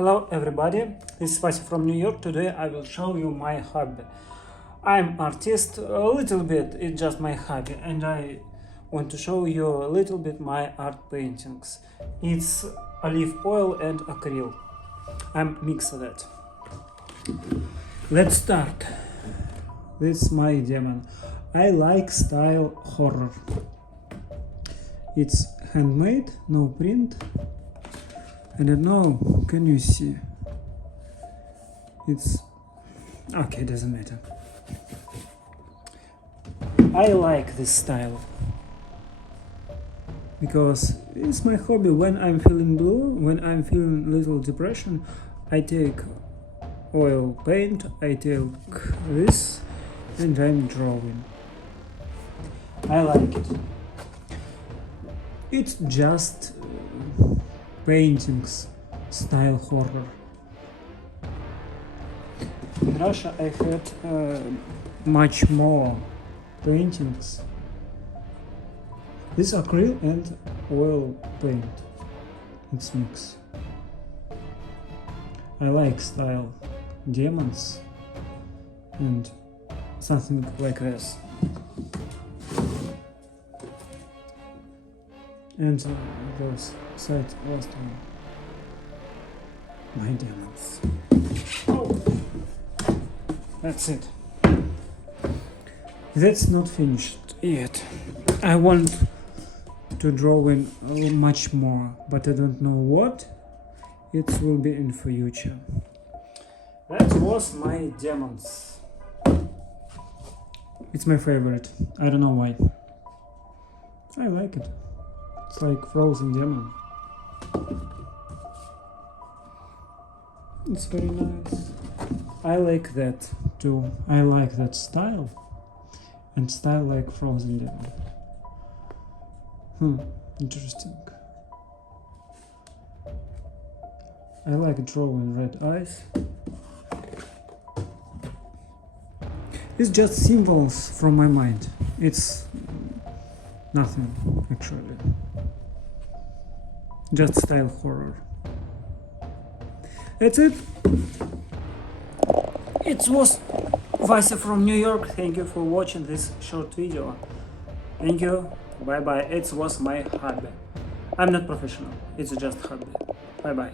Hello everybody, this is Vasya from New York. Today I will show you my hobby. I'm artist, a little bit, it's just my hobby, and I want to show you a little bit my art paintings. It's olive oil and acrylic. I'm mix of that. Let's start. This is my demon. I like style horror. It's handmade, no print. I don't know, can you see? It's okay, doesn't matter. I like this style because it's my hobby. When I'm feeling blue, when I'm feeling little depression, I take oil paint, I take this and I'm drawing. I like it. It's just paintings style horror. In Russia I had much more paintings. This acrylic and oil paint. It's mix. I like style demons and something like this. And those side last one. My demons. Oh, that's it. That's not finished yet. I want to draw in much more, but I don't know what. It will be in future. That was my demons. It's my favorite. I don't know why. I like it. It's like frozen demon. It's very nice. I like that too. I like that style. And style like frozen demon. Interesting. I like drawing red eyes. It's just symbols from my mind. It's nothing actually. Just style horror. That's it. It was Vasya from New York. Thank you for watching this short video. Thank you. Bye bye. It was my hobby. I'm not professional. It's just hobby. Bye bye.